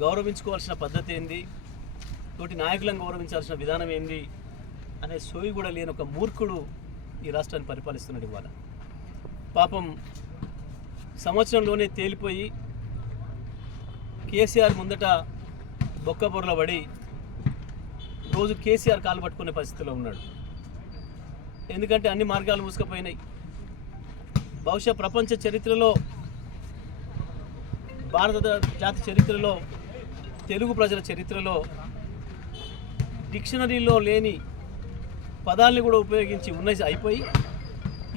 గౌరవించుకోవాల్సిన పద్ధతి ఏంది? తోటి నాయకులను గౌరవించాల్సిన విధానం ఏంది? అనే సోయి కూడా లేని ఒక మూర్ఖుడు ఈ రాష్ట్రాన్ని పరిపాలిస్తున్నాడు ఇవాళ. పాపం సంవత్సరంలోనే తేలిపోయి కేసీఆర్ ముందట బొక్కబొర్ల పడి రోజు కేసీఆర్ కాలు పట్టుకునే పరిస్థితిలో ఉన్నాడు. ఎందుకంటే అన్ని మార్గాలు మూసుకుపోయినాయి. బహుశా ప్రపంచ చరిత్రలో భారత జాతి చరిత్రలో తెలుగు ప్రజల చరిత్రలో డిక్షనరీలో లేని పదాలని కూడా ఉపయోగించి ఉన్నాయి అయిపోయి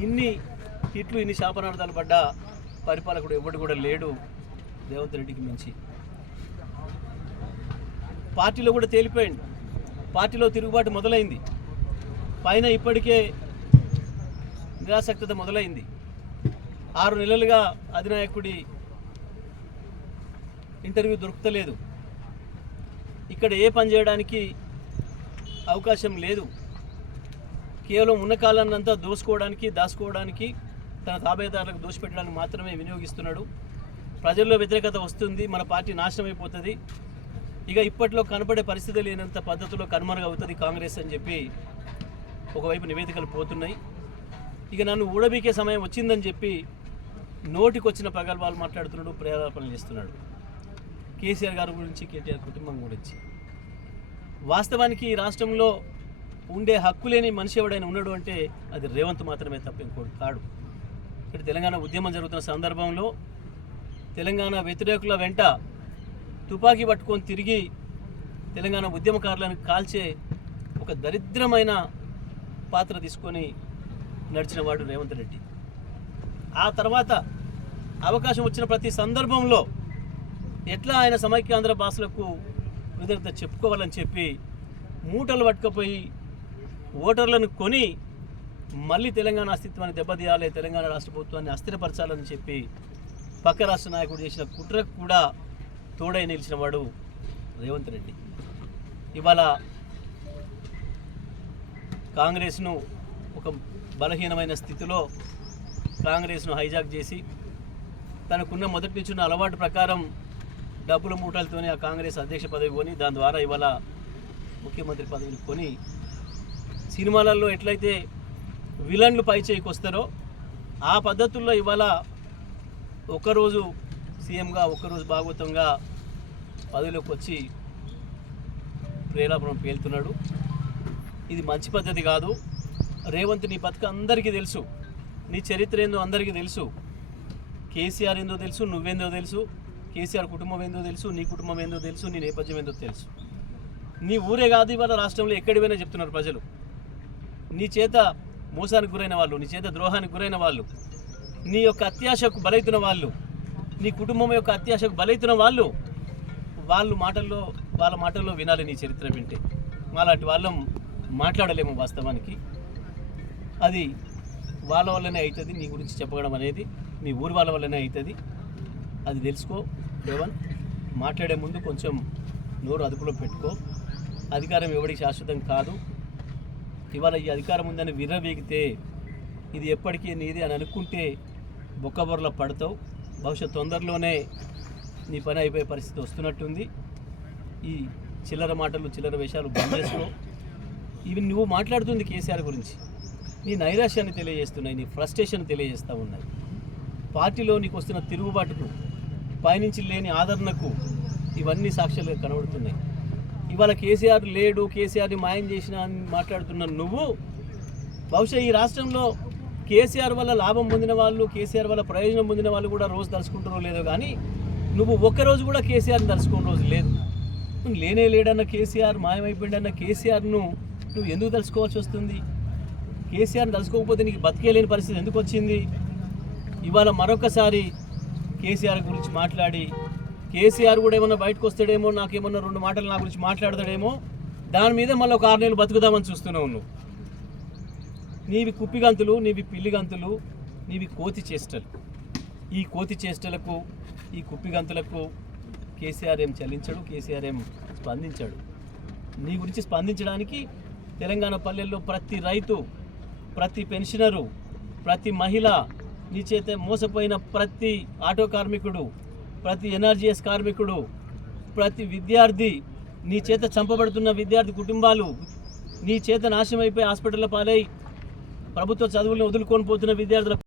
ఇన్ని హిట్లు ఇన్ని శాపనార్థాలు పడ్డ పరిపాలకుడు ఎవడు కూడా లేడు రేవంత్ రెడ్డికి మించి. పార్టీలో కూడా తేలిపోయింది. పార్టీలో తిరుగుబాటు మొదలైంది. పైన ఇప్పటికే నిరాసక్తత మొదలైంది. ఆరు నెలలుగా అధినాయకుడి ఇంటర్వ్యూ దొరుకుతలేదు. ఇక్కడ ఏ పని చేయడానికి అవకాశం లేదు. కేవలం ఉన్న కాలాన్నంతా దోసుకోవడానికి దాచుకోవడానికి తన తాబేదారులకు దోషపెట్టడానికి మాత్రమే వినియోగిస్తున్నాడు. ప్రజల్లో వ్యతిరేకత వస్తుంది మన పార్టీ నాశనం అయిపోతుంది. ఇక ఇప్పట్లో కనపడే పరిస్థితి లేనంత పద్ధతిలో కనుమరుగవుతుంది కాంగ్రెస్ అని చెప్పి ఒకవైపు నివేదికలు పోతున్నాయి. ఇక నన్ను ఊడబీకే సమయం వచ్చిందని చెప్పి నోటికొచ్చిన ప్రగల్భాలు మాట్లాడుతున్నాడు ప్రేరేపణలు చేస్తున్నాడు. కేసీఆర్ గారి గురించి కేటీఆర్ కుటుంబం గురించి. వాస్తవానికి ఈ రాష్ట్రంలో ఉండే హక్కు లేని మనిషి ఎవడైనా ఉన్నాడు అంటే అది రేవంత్ మాత్రమే తప్ప ఇంకోటి కాడు. ఇక్కడ తెలంగాణ ఉద్యమం జరుగుతున్న సందర్భంలో తెలంగాణ వ్యతిరేకుల వెంట తుపాకీ పట్టుకొని తిరిగి తెలంగాణ ఉద్యమకారులను కాల్చే ఒక దరిద్రమైన పాత్ర తీసుకొని నడిచిన వాడు రేవంత్ రెడ్డి. ఆ తర్వాత అవకాశం వచ్చిన ప్రతి సందర్భంలో ఎట్లా ఆయన సమైక్యాంధ్ర భాషలకు కృతజ్ఞత చెప్పుకోవాలని చెప్పి మూటలు పట్టుకపోయి ఓటర్లను కొని మళ్ళీ తెలంగాణ అస్తిత్వాన్ని దెబ్బతీయాలి తెలంగాణ రాష్ట్ర ప్రభుత్వాన్ని అస్థిరపరచాలని చెప్పి పక్క రాష్ట్ర నాయకుడు చేసిన కుట్రకు కూడా తోడై నిలిచిన వాడు రేవంత్ రెడ్డి. ఇవాళ కాంగ్రెస్ను ఒక బలహీనమైన స్థితిలో కాంగ్రెస్ను హైజాక్ చేసి తనకున్న మొదటి నుంచి ఉన్న అలవాటు ప్రకారం డబ్బుల మూటలతోనే ఆ కాంగ్రెస్ అధ్యక్ష పదవి కొని దాని ద్వారా ఇవాళ ముఖ్యమంత్రి పదవిని కొని సినిమాలలో ఎట్లయితే విలన్లు పై చేయికి వస్తారో ఆ పద్ధతుల్లో ఇవాళ ఒకరోజు సీఎంగా ఒకరోజు భాగవతంగా పదవిలోకి వచ్చి ప్రేలాపనం పేలుతున్నాడు. ఇది మంచి పద్ధతి కాదు. రేవంత్ నీ బతుక అందరికీ తెలుసు. నీ చరిత్ర ఏందో అందరికీ తెలుసు. కేసీఆర్ ఏందో తెలుసు నువ్వేందో తెలుసు. కేసీఆర్ కుటుంబం ఏందో తెలుసు నీ కుటుంబం ఏందో తెలుసు నీ నేపథ్యం ఏందో తెలుసు. నీ ఊరే కాదు ఇవాళ రాష్ట్రంలో ఎక్కడి పోయినా చెప్తున్నారు ప్రజలు. నీ చేత మోసానికి గురైన వాళ్ళు నీ చేత ద్రోహానికి గురైన వాళ్ళు నీ యొక్క అత్యాశకు బలైతున్న వాళ్ళు నీ కుటుంబం యొక్క అత్యాశకు బలైతున్న వాళ్ళు వాళ్ళు మాటల్లో వాళ్ళ మాటల్లో వినాలి నీ చరిత్ర వింటే. అలాంటి వాళ్ళం మాట్లాడలేము వాస్తవానికి. అది వాళ్ళ వల్లనే అవుతుంది నీ గురించి చెప్పడం అనేది నీ ఊరు వాళ్ళ వల్లనే అవుతుంది అది తెలుసుకో రేవన్. మాట్లాడే ముందు కొంచెం నోరు అదుపులో పెట్టుకో. అధికారం ఎవరికి శాశ్వతం కాదు. ఇవాళ ఈ అధికారం ఉందని విర్రవీగితే ఇది ఎప్పటికీ నీది అని అనుకుంటే బొక్కబొరల పడతావు. బహుశా తొందరలోనే నీ పని అయిపోయే పరిస్థితి వస్తున్నట్టుంది. ఈ చిల్లర మాటలు చిల్లర వేషాలు బంద్ చేసుకో. ఇవి నువ్వు మాట్లాడుతుంది కేసీఆర్ గురించి. నీ నైరాశ్యాన్ని తెలియజేస్తున్నాయి నీ ఫ్రస్ట్రేషన్ తెలియజేస్తూ ఉన్నాయి. పార్టీలో నీకు వస్తున్న తిరుగుబాటుకు పైనుంచి లేని ఆదరణకు ఇవన్నీ సాక్ష్యాలుగా కనబడుతున్నాయి. ఇవాళ కేసీఆర్ లేడు కేసీఆర్ని మాయం చేసిన అని మాట్లాడుతున్న నువ్వు బహుశా ఈ రాష్ట్రంలో కేసీఆర్ వల్ల లాభం పొందిన వాళ్ళు కేసీఆర్ వల్ల ప్రయోజనం పొందిన వాళ్ళు కూడా రోజు తలుచుకుంటారో లేదో కానీ నువ్వు ఒక్కరోజు కూడా కేసీఆర్ని తలుచుకున్న రోజు లేదు. నువ్వు లేనే లేడన్న కేసీఆర్ మాయమైపోయిండన్న కేసీఆర్ను నువ్వు ఎందుకు తలుచుకోవాల్సి వస్తుంది? కేసీఆర్ని తలుచుకోకపోతే నీకు బతికేలేని పరిస్థితి ఎందుకు వచ్చింది? ఇవాళ మరొకసారి కేసీఆర్ గురించి మాట్లాడి కేసీఆర్ కూడా ఏమన్నా బయటకు వస్తాడేమో నాకేమన్నా రెండు మాటలు నా గురించి మాట్లాడతాడేమో దాని మీద మళ్ళీ ఒక ఆరు నెలలు బతుకుదామని చూస్తున్నావు నువ్వు. నీవి కుప్పిగంతులు నీవి పిల్లిగంతులు నీవి కోతి చేష్టలు. ఈ కోతి చేష్టలకు ఈ కుప్పిగంతులకు కేసీఆర్ ఏం చెల్లించాడు కేసీఆర్ ఏం స్పందించాడు. నీ గురించి స్పందించడానికి తెలంగాణ పల్లెల్లో ప్రతి రైతు ప్రతి పెన్షనరు ప్రతి మహిళ నీ చేత మోసపోయిన ప్రతి ఆటో కార్మికుడు ప్రతి ఎన్ఆర్జీఎస్ కార్మికుడు ప్రతి విద్యార్థి నీ చేత చంపబడుతున్న విద్యార్థి కుటుంబాలు నీ చేత నాశనం అయిపోయి హాస్పిటల్లో పాలై ప్రభుత్వ చదువులను వదులుకొని పోతున్న విద్యార్థుల